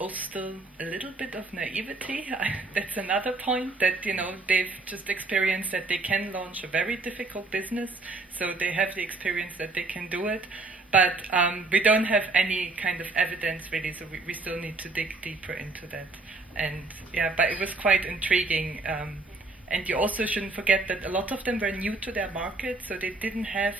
also a little bit of naivety. That's another point, that, you know, they've just experienced that they can launch a very difficult business, so they have the experience that they can do it. But we don't have any kind of evidence really, so we still need to dig deeper into that. And yeah, but it was quite intriguing. And you also shouldn't forget that a lot of them were new to their market, so they didn't have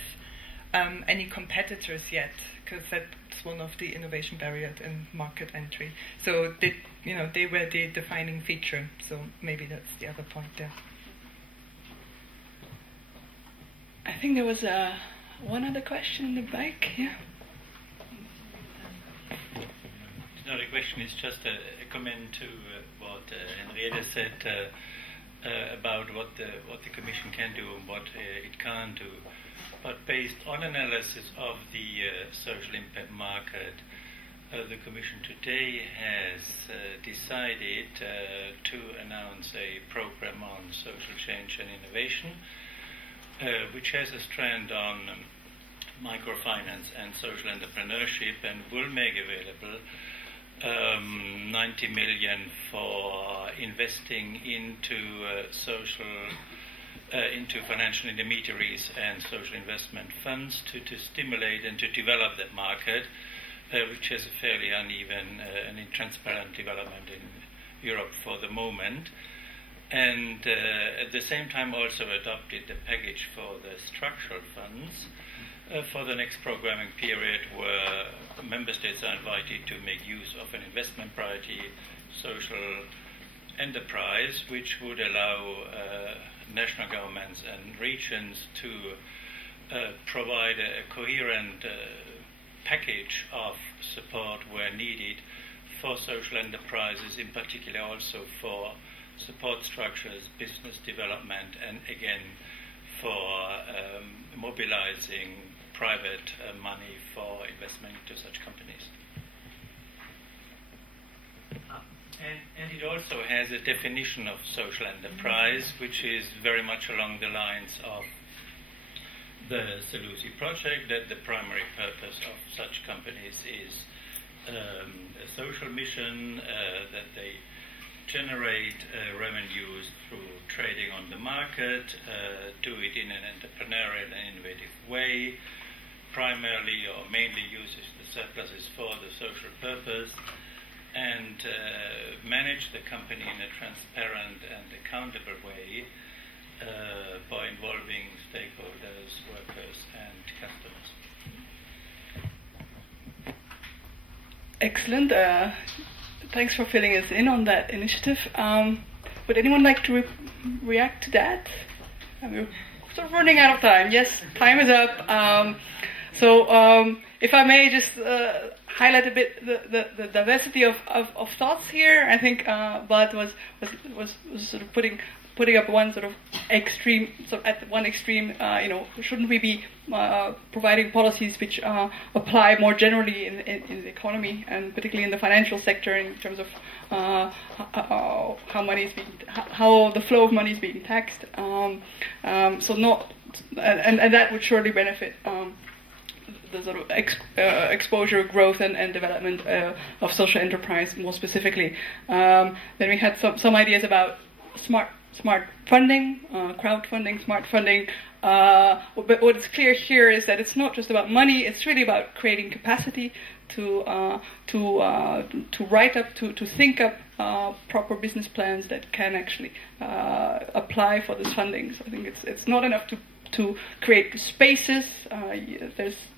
any competitors yet, because that's one of the innovation barriers in market entry. So they, you know, they were the defining feature. So maybe that's the other point there. I think there was one other question in the back. Yeah. No, the question is just a comment to what Henriette said about what the Commission can do and what it can't do. But based on analysis of the social impact market, the Commission today has decided to announce a program on social change and innovation, which has a strand on microfinance and social entrepreneurship, and will make available 90 million for investing into into financial intermediaries and social investment funds to stimulate and to develop that market, which has a fairly uneven and intransparent development in Europe for the moment. And at the same time also adopted the package for the structural funds for the next programming period, where member states are invited to make use of an investment priority social enterprise, which would allow national governments and regions to provide a coherent package of support where needed for social enterprises, in particular also for support structures, business development, and again for mobilizing private money for investment into such companies. And it also has a definition of social enterprise, which is very much along the lines of the SELUSI project, that the primary purpose of such companies is a social mission, that they generate revenues through trading on the market, do it in an entrepreneurial and innovative way, primarily or mainly uses the surpluses for the social purpose, and manage the company in a transparent and accountable way by involving stakeholders, workers, and customers. Excellent. Thanks for filling us in on that initiative. Would anyone like to react to that? We're sort of running out of time. Yes, time is up. So if I may just highlight a bit the diversity of thoughts here. I think Bart was sort of putting up one sort of extreme, so at one extreme, shouldn't we be providing policies which apply more generally in the economy, and particularly in the financial sector, in terms of how money is how the flow of money is being taxed. So not, and that would surely benefit the sort of exposure, growth, and development of social enterprise more specifically. Then we had some ideas about smart funding, crowdfunding, smart funding. But what is clear here is that it's not just about money; it's really about creating capacity to write up, to think up proper business plans that can actually apply for this funding. So I think it's not enough to create spaces.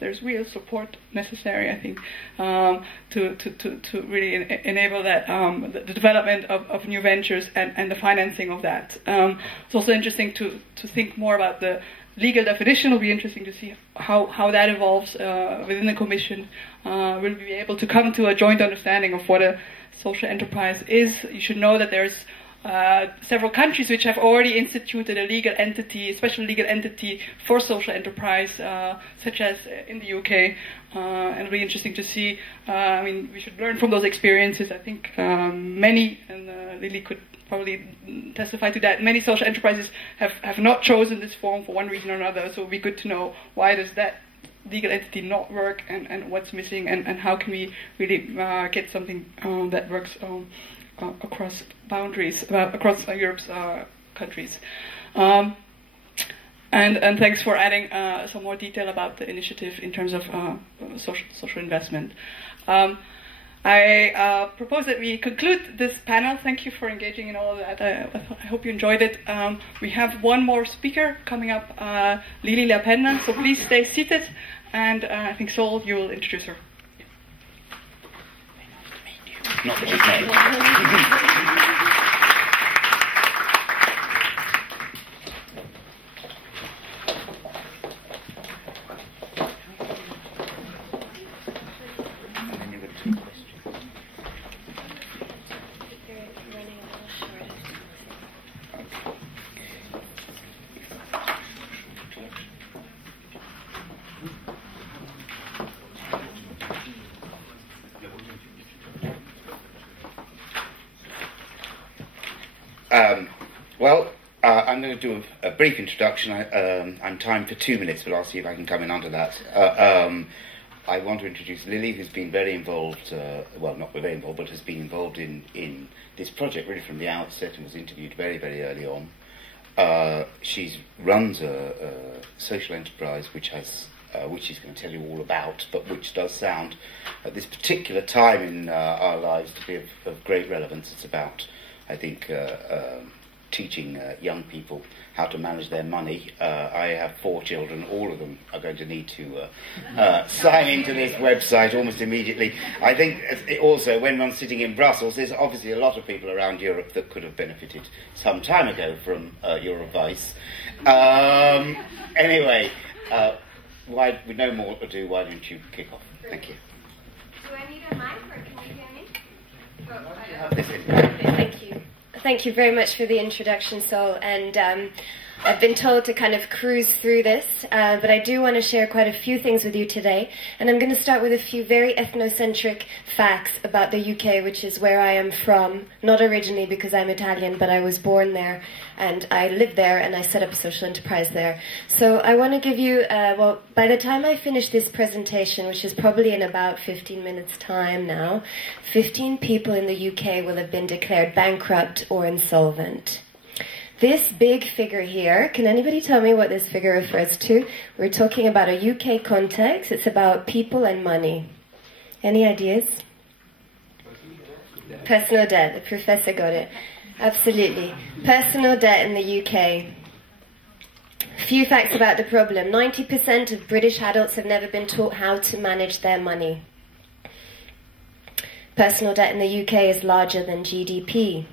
There's real support necessary, I think, to really enable that the development of new ventures and the financing of that. It's also interesting to think more about the legal definition. It'll be interesting to see how that evolves within the Commission. We'll be able to come to a joint understanding of what a social enterprise is. You should know that there's several countries which have already instituted a legal entity, a special legal entity for social enterprise, such as in the UK. And it'll be interesting to see. We should learn from those experiences. I think many, and Lily could probably testify to that, many social enterprises have not chosen this form for one reason or another. So it would be good to know why does that legal entity not work, and what's missing, and how can we really get something that works across boundaries, across Europe's countries. And thanks for adding some more detail about the initiative in terms of social investment. I propose that we conclude this panel. Thank you for engaging in all of that. I hope you enjoyed it. We have one more speaker coming up, Lili Lapenna, so please stay seated. And I think Sol, you will introduce her. Not that you know. I'm going to do a brief introduction. I'm timed for 2 minutes, but I'll see if I can come in under that. I want to introduce Lily, who's been very involved, well, not very involved, but has been involved in this project really from the outset and was interviewed very, very early on. She runs a social enterprise which she's going to tell you all about, but which does sound, at this particular time in our lives, to be of great relevance. It's about, I think, teaching young people how to manage their money. I have 4 children. All of them are going to need to sign into this website almost immediately. I think also when one's sitting in Brussels, there's obviously a lot of people around Europe that could have benefited some time ago from your advice. Anyway, with no more ado, why don't you kick off? Thank you. Do I need a mic or can you hear me? Thank you. Thank you very much for the introduction, Sol, and I've been told to kind of cruise through this, but I do want to share quite a few things with you today, and I'm going to start with a few very ethnocentric facts about the UK, which is where I am from, not originally because I'm Italian, but I was born there, and I lived there, and I set up a social enterprise there. So I want to give you, well, by the time I finish this presentation, which is probably in about 15 minutes' time now, 15 people in the UK will have been declared bankrupt or insolvent. This big figure here, can anybody tell me what this figure refers to? We're talking about a UK context. It's about people and money. Any ideas? Personal debt. The professor got it. Absolutely. Personal debt in the UK. Few facts about the problem. 90% of British adults have never been taught how to manage their money. Personal debt in the UK is larger than GDP.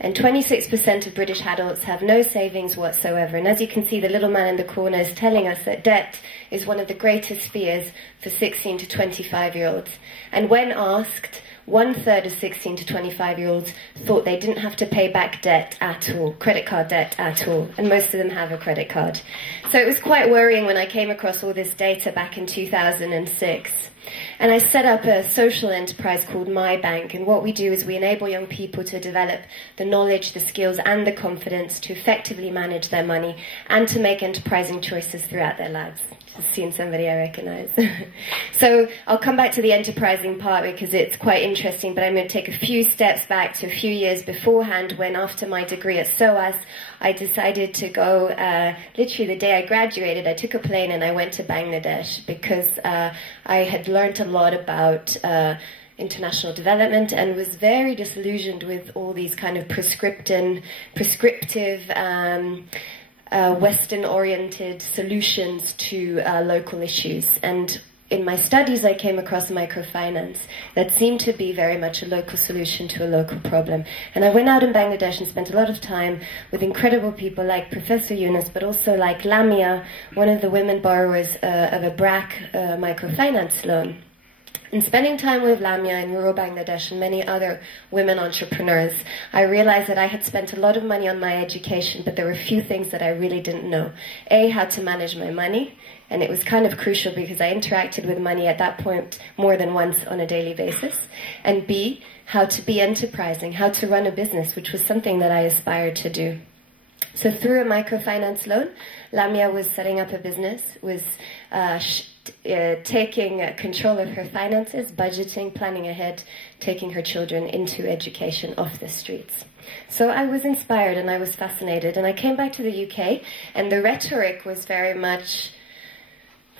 And 26% of British adults have no savings whatsoever. And as you can see, the little man in the corner is telling us that debt is one of the greatest fears for 16 to 25-year-olds. And when asked, 1/3 of 16 to 25-year-olds thought they didn't have to pay back debt at all, credit card debt at all. And most of them have a credit card. So it was quite worrying when I came across all this data back in 2006. And I set up a social enterprise called My Bank, and what we do is we enable young people to develop the knowledge, the skills and the confidence to effectively manage their money and to make enterprising choices throughout their lives. Just seeing somebody I recognise. So I'll come back to the enterprising part because it's quite interesting, but I'm going to take a few steps back to a few years beforehand when, after my degree at SOAS, I decided to go, literally the day I graduated, I took a plane and I went to Bangladesh because I had learned a lot about international development and was very disillusioned with all these kind of prescriptive Western-oriented solutions to local issues. And in my studies, I came across microfinance that seemed to be very much a local solution to a local problem. And I went out in Bangladesh and spent a lot of time with incredible people like Professor Yunus, but also like Lamia, one of the women borrowers of a BRAC microfinance loan. In spending time with Lamia in rural Bangladesh and many other women entrepreneurs, I realized that I had spent a lot of money on my education, but there were a few things that I really didn't know. A, how to manage my money, and it was kind of crucial because I interacted with money at that point more than once on a daily basis. And B, how to be enterprising, how to run a business, which was something that I aspired to do. So through a microfinance loan, Lamia was setting up a business, was taking control of her finances, budgeting, planning ahead, taking her children into education off the streets. So I was inspired and I was fascinated, and I came back to the UK, and the rhetoric was very much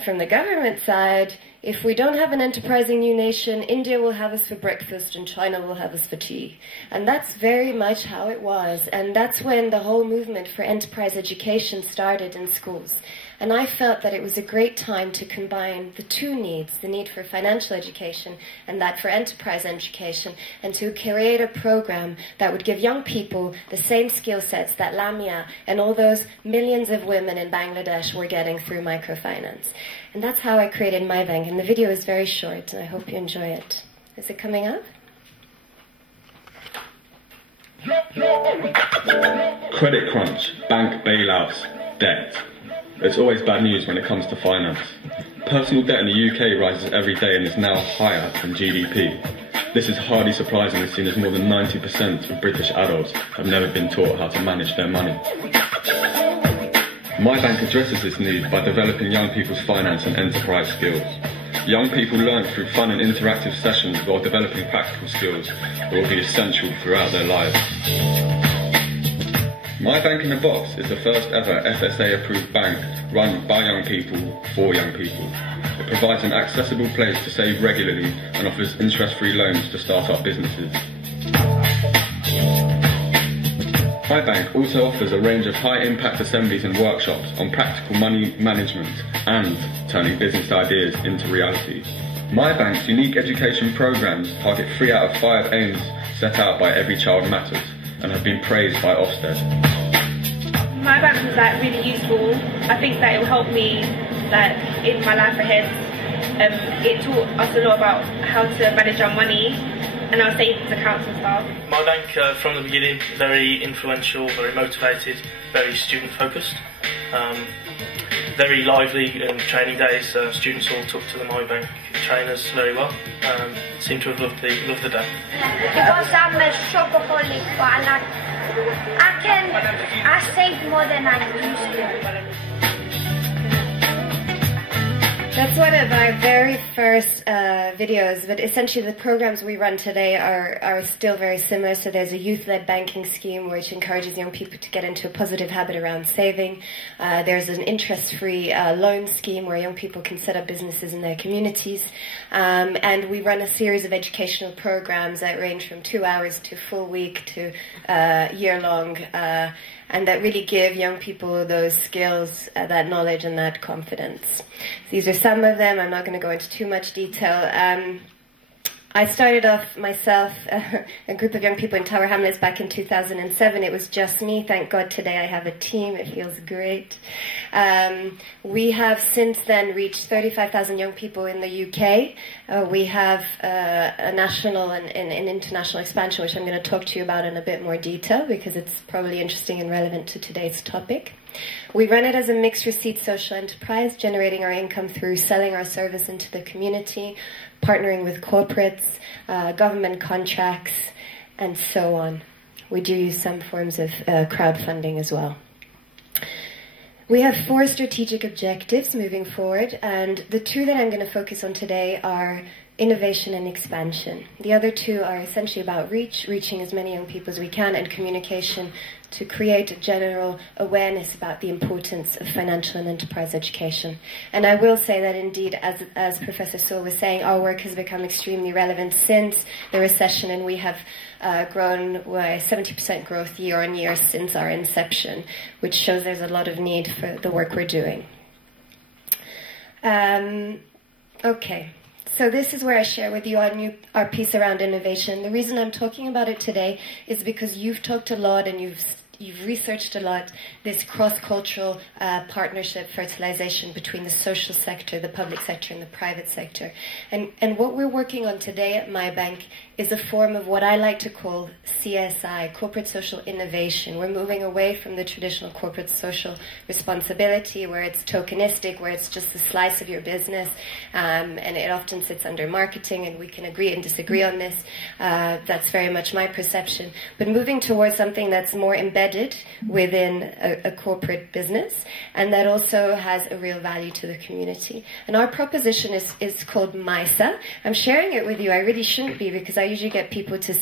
from the government side: if we don't have an enterprising new nation, India will have us for breakfast and China will have us for tea. And that's very much how it was. And that's when the whole movement for enterprise education started in schools. And I felt that it was a great time to combine the two needs, the need for financial education and that for enterprise education, and to create a program that would give young people the same skill sets that Lamia and all those millions of women in Bangladesh were getting through microfinance. And that's how I created My Bank. And the video is very short, and I hope you enjoy it. Is it coming up? Credit crunch, bank bailouts, debt. It's always bad news when it comes to finance. Personal debt in the UK rises every day and is now higher than GDP. This is hardly surprising, as seen as more than 90% of British adults have never been taught how to manage their money. My Bank addresses this need by developing young people's finance and enterprise skills. Young people learn through fun and interactive sessions while developing practical skills that will be essential throughout their lives. My Bank in a Box is the first ever FSA-approved bank run by young people for young people. It provides an accessible place to save regularly and offers interest-free loans to start-up businesses. My Bank also offers a range of high-impact assemblies and workshops on practical money management and turning business ideas into reality. My Bank's unique education programs target 3 out of 5 aims set out by Every Child Matters and have been praised by Ofsted. My Bank was really useful. I think that it will help me in my life ahead. It taught us a lot about how to manage our money and our savings accounts and stuff. My Bank, from the beginning, very influential, very motivated, very student focused. Very lively training days. Students all took to the My Bank trainers very well. Seem to have loved the day. Because I'm a shopaholic, but I save more than I used to. That's one of our very first videos, but essentially the programs we run today are still very similar. So there's a youth-led banking scheme which encourages young people to get into a positive habit around saving. There's an interest-free loan scheme where young people can set up businesses in their communities. And we run a series of educational programs that range from 2 hours to full week to year-long, and that really give young people those skills, that knowledge and that confidence. These are some of them. I'm not going to go into too much detail. I started off myself, a group of young people in Tower Hamlets back in 2007. It was just me. Thank God today I have a team. It feels great. We have since then reached 35,000 young people in the UK. We have a national and international expansion, which I'm going to talk to you about in a bit more detail because it's probably interesting and relevant to today's topic. We run it as a mixed receipt social enterprise, generating our income through selling our service into the community, partnering with corporates, government contracts, and so on. We do use some forms of crowdfunding as well. We have 4 strategic objectives moving forward, and the 2 that I'm going to focus on today are innovation and expansion. The other 2 are essentially about reaching as many young people as we can, and communication to create a general awareness about the importance of financial and enterprise education. And I will say that indeed, as Professor Saul was saying, our work has become extremely relevant since the recession, and we have grown by 70% growth year on year since our inception, which shows there's a lot of need for the work we're doing. Okay. So this is where I share with you our piece around innovation. The reason I'm talking about it today is because you've talked a lot and you've researched a lot this cross-cultural partnership, fertilization between the social sector, the public sector, and the private sector. And what we're working on today at My Bank is a form of what I like to call CSI, corporate social innovation. We're moving away from the traditional corporate social responsibility where it's tokenistic, where it's just a slice of your business, and it often sits under marketing, and we can agree and disagree on this. That's very much my perception. But moving towards something that's more embedded embedded within a corporate business, and that also has a real value to the community. And our proposition is called MISA. I'm sharing it with you. I really shouldn't be, because I usually get people to say